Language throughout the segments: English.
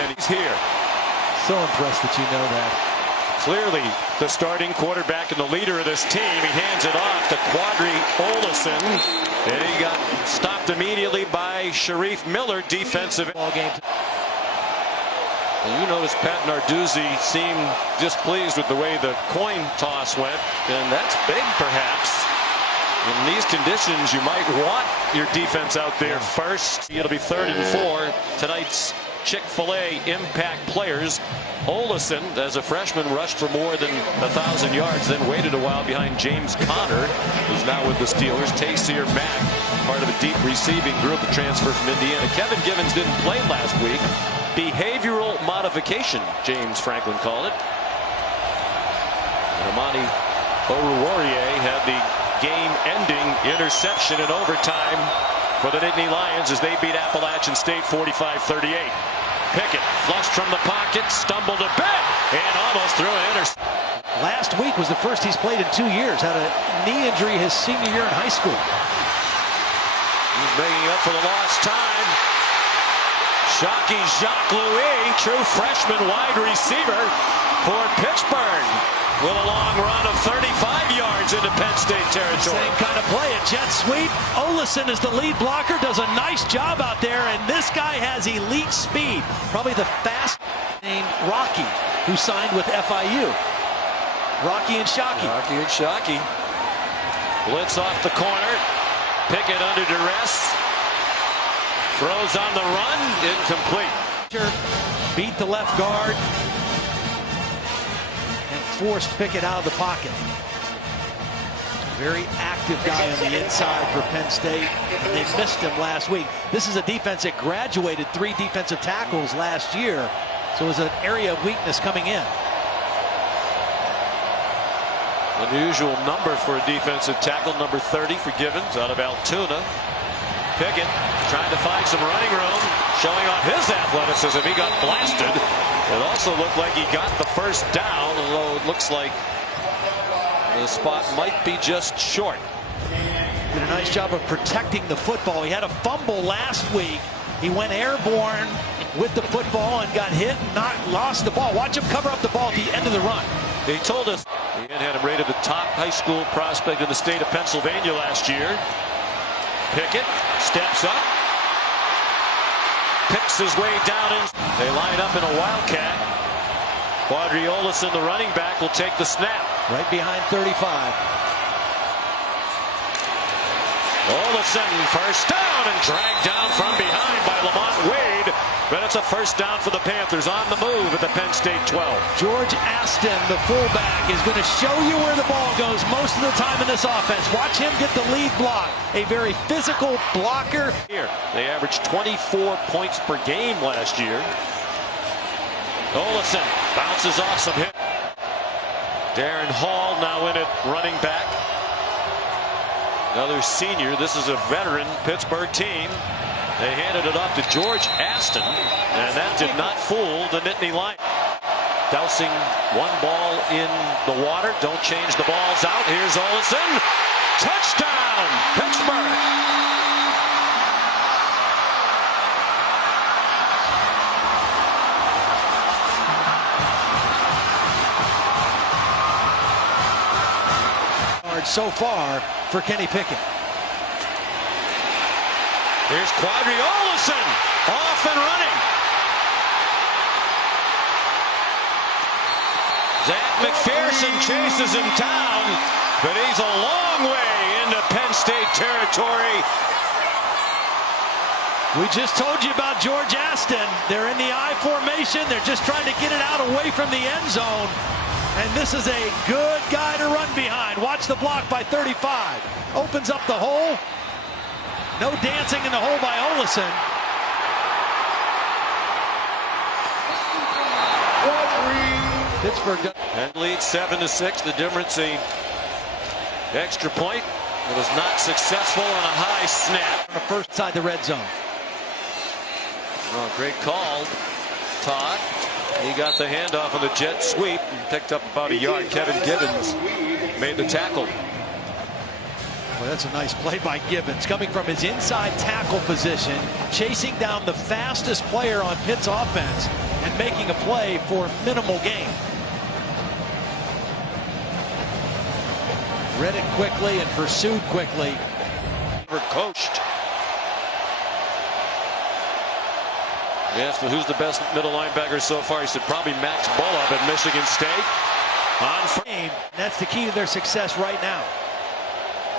10. He's here. So impressed that you know that. Clearly the starting quarterback and the leader of this team. He hands it off to Quadri Olison, and he got stopped immediately by Sharif Miller, defensive Ball game. And you notice Pat Narduzzi seemed displeased with the way the coin toss went, and that's big perhaps. In these conditions, you might want your defense out there first. It'll be 3rd and 4. Tonight's Chick-fil-A impact players. Olison, as a freshman, rushed for more than 1,000 yards, then waited a while behind James Conner, who's now with the Steelers. Taysir Mack, part of a deep receiving group, a transfer from Indiana. Kevin Givens didn't play last week. Behavioral modification, James Franklin called it. And Amani Oruwariye had the game-ending interception in overtime for the Nittany Lions as they beat Appalachian State 45-38. Pickett flushed from the pocket, stumbled a bit, and almost threw an interception. Last week was the first he's played in 2 years. Had a knee injury his senior year in high school. He's making up for the lost time. Shockey Jacques Louis, true freshman wide receiver for Pittsburgh, with a long run of 35 yards into Penn State territory. Same kind of play, a jet sweep. Olison is the lead blocker, does a nice job out there, and this guy has elite speed. Probably the fast named Rocky, who signed with FIU. Rocky and Shockey. Rocky and Shockey. Blitz off the corner. Pickett under duress. Throws on the run, incomplete. Beat the left guard and forced Pickett out of the pocket. Very active guy on the inside for Penn State, and they missed him last week. This is a defense that graduated 3 defensive tackles last year, so it was an area of weakness coming in. Unusual number for a defensive tackle, number 30 for Givens out of Altoona. Pickett trying to find some running room, showing off his athleticism. He got blasted. It also looked like he got the first down, although it looks like the spot might be just short. Did a nice job of protecting the football. He had a fumble last week. He went airborne with the football and got hit and lost the ball. Watch him cover up the ball at the end of the run. He told us he had him rated the top high school prospect in the state of Pennsylvania last year. Pickett steps up, picks his way down, and they line up in a wildcat. Quadri Olison, the running back, will take the snap. Right behind 35. Olison, first down, and dragged down from behind by Lamont Wade. But it's a first down for the Panthers on the move at the Penn State 12. George Aston, the fullback, is going to show you where the ball goes most of the time in this offense. Watch him get the lead block. A very physical blocker. Here, they averaged 24 points per game last year. Olison bounces off some hit. Darren Hall now in at running back. Another senior. This is a veteran Pittsburgh team. They handed it off to George Aston, and that did not fool the Nittany Lions. Dousing one ball in the water. Don't change the balls out. Here's Olison. Touchdown, Pittsburgh. So far for Kenny Pickett. Here's Quadri Olison, off and running. Zach McPherson chases him down, but he's a long way into Penn State territory. We just told you about George Aston. They're in the I formation. They're just trying to get it out away from the end zone. And this is a good guy to run behind. Watch the block by 35. Opens up the hole. No dancing in the hole by Olison. Pittsburgh and leads 7-6. The difference, a extra point. It was not successful on a high snap. On the first side the red zone. Oh, great call, Todd. He got the handoff on the jet sweep and picked up about a yard. Kevin Givens made the tackle. Well, that's a nice play by Givens, coming from his inside tackle position, chasing down the fastest player on Pitt's offense. and making a play for minimal gain. Read it quickly and pursued quickly. Coached. Yes, but who's the best middle linebacker so far? He said probably Max Bullock at Michigan State. That's the key to their success right now.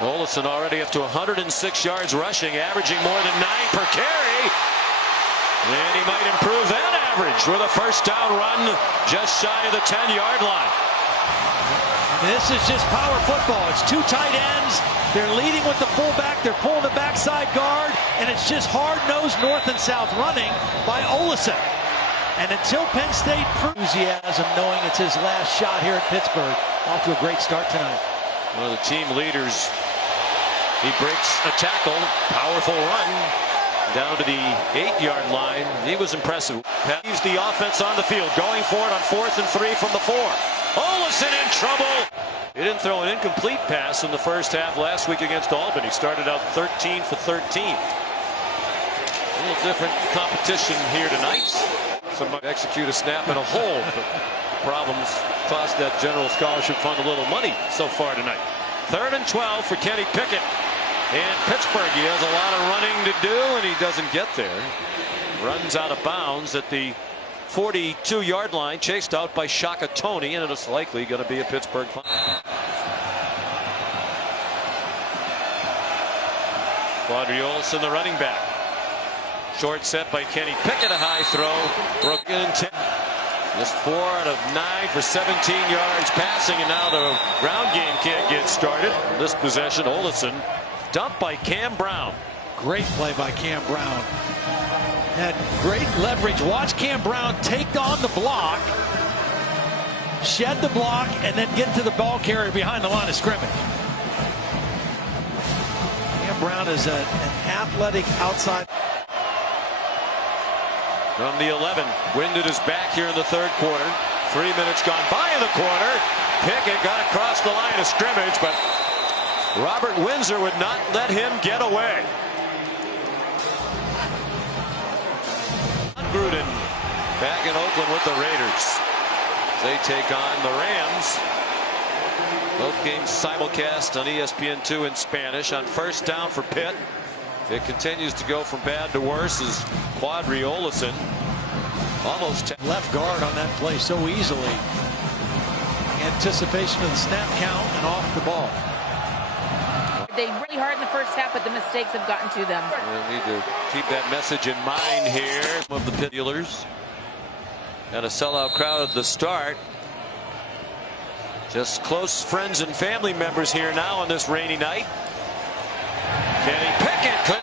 Olsen already up to 106 yards rushing, averaging more than 9 per carry. And he might improve that average with a first down run just shy of the 10-yard line. This is just power football. It's two tight ends. They're leading with the fullback. They're pulling the backside guard. And it's just hard-nosed north and south running by Olsen. And until Penn State enthusiasm, knowing it's his last shot here at Pittsburgh, off to a great start tonight. One of the team leaders. He breaks a tackle, powerful run down to the 8-yard line. He was impressive. Leaves the offense on the field, going for it on 4th and 3 from the 4. Olsen in trouble. He didn't throw an incomplete pass in the first half last week against Albany. He started out 13 for 13. A little different competition here tonight. Somebody execute a snap and a hold, but problems cost that general scholarship fund a little money so far tonight. 3rd and 12 for Kenny Pickett. And Pittsburgh, he has a lot of running to do, and he doesn't get there. Runs out of bounds at the 42-yard line, chased out by Shaka Tony, and it's likely going to be a Pittsburgh. Quadriolus, the running back. Short set by Kenny Pickett, a high throw. Broken 10. Just 4 out of 9 for 17 yards passing, and now the ground game can't get started. This possession, Olsen dumped by Cam Brown. Great play by Cam Brown. Had great leverage. Watch Cam Brown take on the block, shed the block, and then get to the ball carrier behind the line of scrimmage. Cam Brown is an athletic outside. From the 11, winded is back here in the 3rd quarter. 3 minutes gone by in the quarter. Pickett got across the line of scrimmage, but Robert Windsor would not let him get away. Gruden back in Oakland with the Raiders. They take on the Rams. Both games simulcast on ESPN2 in Spanish. On first down for Pitt. It continues to go from bad to worse as Quadriolus almost left guard on that play so easily. Anticipation of the snap count and off the ball. They really hard in the first half, but the mistakes have gotten to them. We'll need to keep that message in mind here. Of the Pitt dealers and a sellout crowd at the start. Just close friends and family members here now on this rainy night. Kenny Pickett could